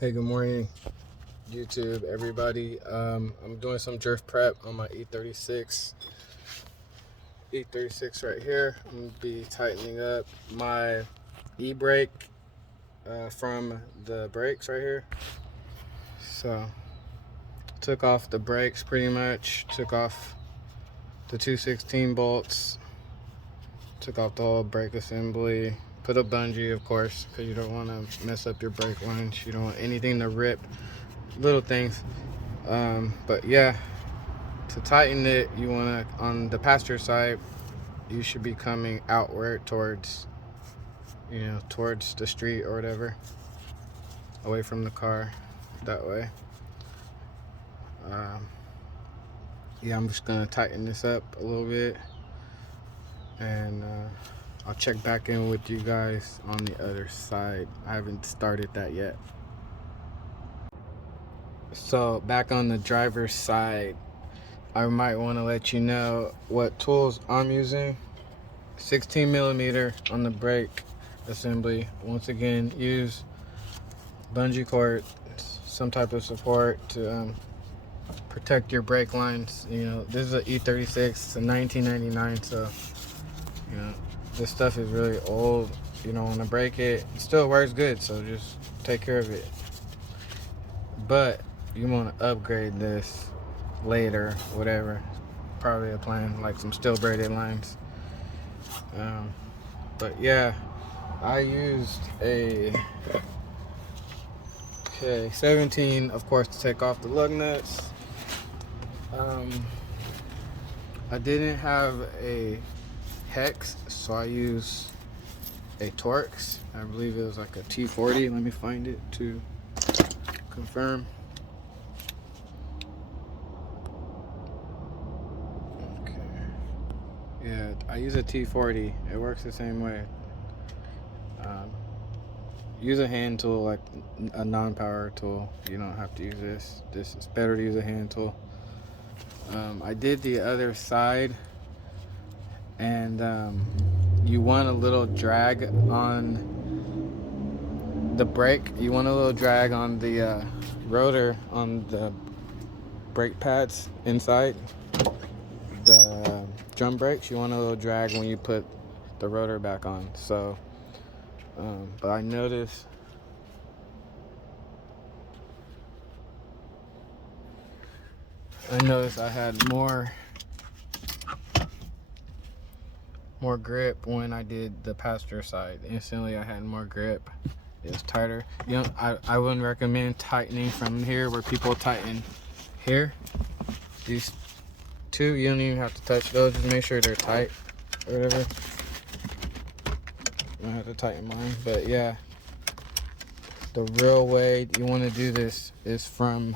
Hey, good morning, YouTube, everybody. I'm doing some drift prep on my E36. E36 right here. I'm gonna be tightening up my e-brake from the brakes right here. So, took off the brakes pretty much. Took off the 216 bolts. Took off the whole brake assembly. Put a bungee, of course, because you don't want to mess up your brake lines. You don't want anything to rip. Little things. But yeah. To tighten it, you want to, on the passenger side, you should be coming outward towards, towards the street or whatever, away from the car, that way. Um, yeah, I'm just going to tighten this up a little bit, and I'll check back in with you guys on the other side. I haven't started that yet. So back on the driver's side, I might want to let you know what tools I'm using. 16 millimeter on the brake assembly. Once again, use bungee cord, some type of support to protect your brake lines. This is an E36, it's a 1999, so this stuff is really old. You don't want to break it. It still works good, so just take care of it. But you want to upgrade this later, whatever. Probably a plan, like some steel braided lines. But yeah, I used a 17, of course, to take off the lug nuts. I didn't have a hex, so I used a Torx. I believe it was like a T40. Let me find it to confirm. Okay. Yeah, I use a T40. It works the same way. Use a hand tool, like a non-power tool. You don't have to use this. It's better to use a hand tool. I did the other side, and you want a little drag on the brake. You want a little drag on the rotor on the brake pads inside the drum brakes. You want a little drag when you put the rotor back on. So, but I noticed I had more grip when I did the passenger side. Instantly I had more grip. It was tighter. I wouldn't recommend tightening from here where people tighten here. These two, you don't even have to touch those. Just make sure they're tight or whatever. I don't have to tighten mine. But yeah, the real way you want to do this is from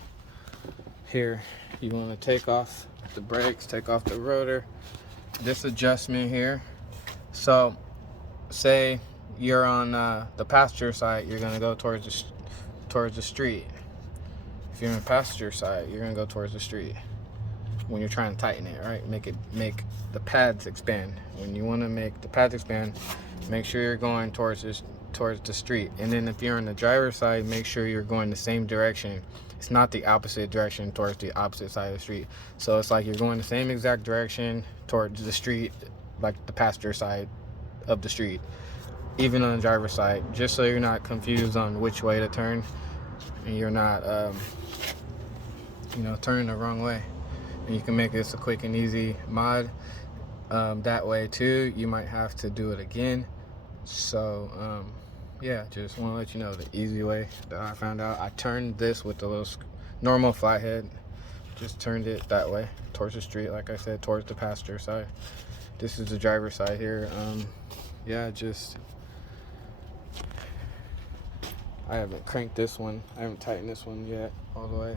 here. You want to take off the brakes, take off the rotor. This adjustment here. So say you're on the passenger side, you're gonna go towards the street. If you're on the passenger side, you're gonna go towards the street. When you're trying to tighten it, right? Make the pads expand. When you want to make the pads expand, make sure you're going towards the street. And then if you're on the driver's side, make sure you're going the same direction. It's not the opposite direction towards the opposite side of the street. So it's like you're going the same exact direction towards the street, like the passenger side of the street, even on the driver's side, just so you're not confused on which way to turn and you're not turning the wrong way. And you can make this a quick and easy mod. That way too, you might have to do it again. So yeah, just want to let you know the easy way that I found out. I turned this with the little normal flathead, just turned it that way towards the street, like I said, towards the passenger side. This is the driver's side here. Yeah, I haven't cranked this one. I haven't tightened this one yet all the way,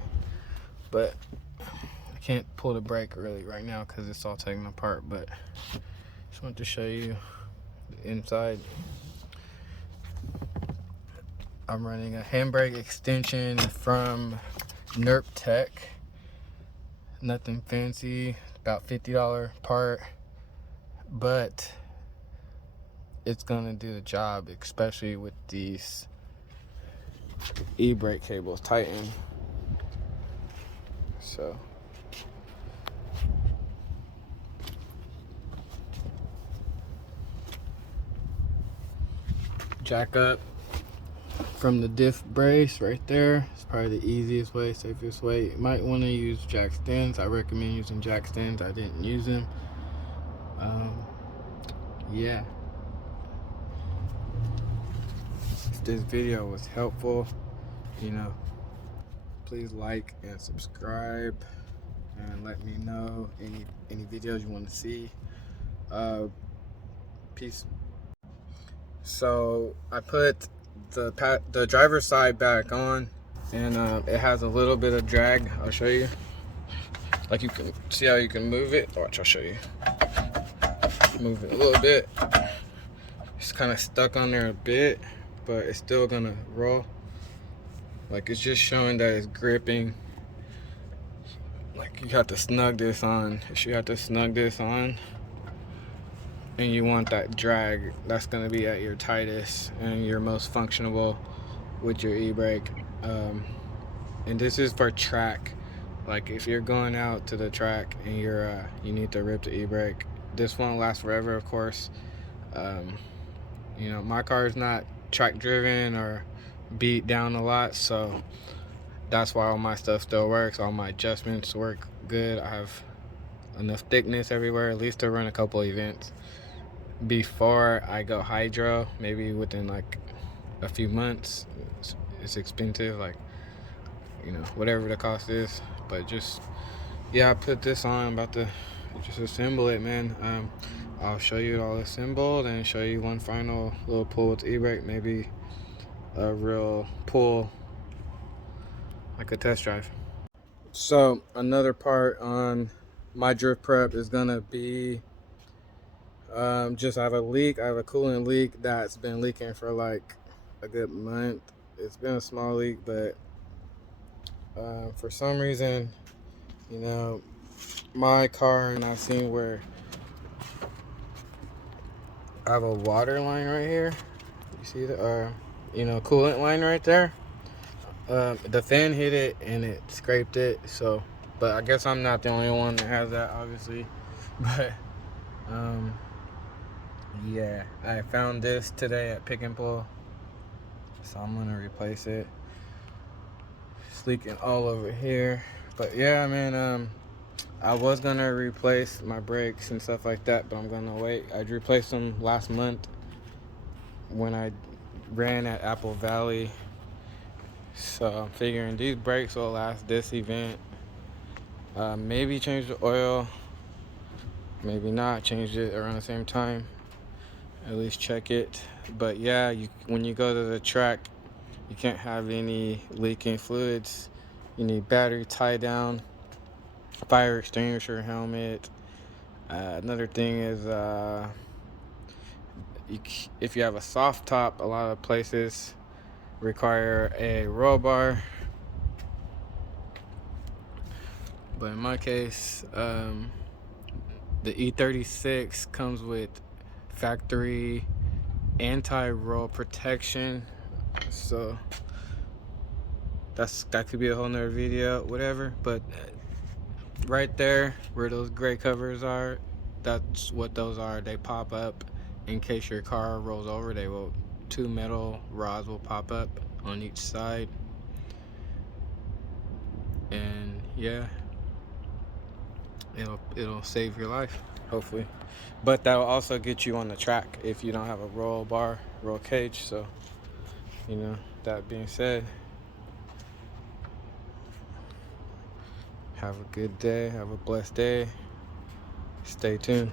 but I can't pull the brake really right now because it's all taken apart. But just wanted to show you the inside. I'm running a handbrake extension from Nerp Tech. Nothing fancy, about $50 part, but it's gonna do the job, especially with these e-brake cables tighten. So jack up from the diff brace right there. It's probably the easiest way, safest way. You might want to use jack stands. I recommend using jack stands. I didn't use them. Yeah, if this video was helpful, you know, please like and subscribe and let me know any videos you want to see. Peace. So I put the driver's side back on, and it has a little bit of drag. I'll show you. Like, you can see how you can move it. Watch, I'll show you. Move it a little bit. It's kind of stuck on there a bit, but it's still gonna roll. Like, it's just showing that it's gripping. Like, you have to snug this on. You have to snug this on, and you want that drag that's gonna be at your tightest and your most functional with your e-brake. And this is for track. Like, if you're going out to the track and you need to rip the e-brake, this won't last forever, of course. You know, my car is not track driven or beat down a lot, so that's why all my stuff still works. All my adjustments work good. I have enough thickness everywhere, at least to run a couple events before I go hydro. Maybe within like a few months. It's expensive, like, you know, whatever the cost is. But just, yeah, I put this on. I'm about to just assemble it, man. I'll show you it all assembled and show you one final little pull with the e-brake, maybe a real pull, like a test drive. So another part on my drift prep is gonna be just I have a leak. I have a coolant leak that's been leaking for like a good month. It's been a small leak, but for some reason, you know, my car, and I've seen where I have a water line right here. You see the you know, coolant line right there. The fan hit it and it scraped it. So, but I guess I'm not the only one that has that, obviously. But yeah, I found this today at Pick and Pull, so I'm gonna replace it. It's leaking all over here. But yeah, man, I was gonna replace my brakes and stuff like that, but I'm gonna wait. I replaced them last month when I ran at Apple Valley, so I'm figuring these brakes will last this event. Maybe change the oil, maybe not, change it around the same time, at least check it. But yeah, when you go to the track, you can't have any leaking fluids. You need battery tie down, fire extinguisher helmet. Another thing is if you have a soft top, a lot of places require a roll bar, but in my case, the E36 comes with factory anti-roll protection, so that could be a whole nother video, whatever. But right there where those gray covers are, that's what those are. They pop up in case your car rolls over. They will, two metal rods will pop up on each side, and yeah, it'll save your life, hopefully. But that will also get you on the track if you don't have a roll cage. So, you know, that being said, have a good day, have a blessed day, stay tuned.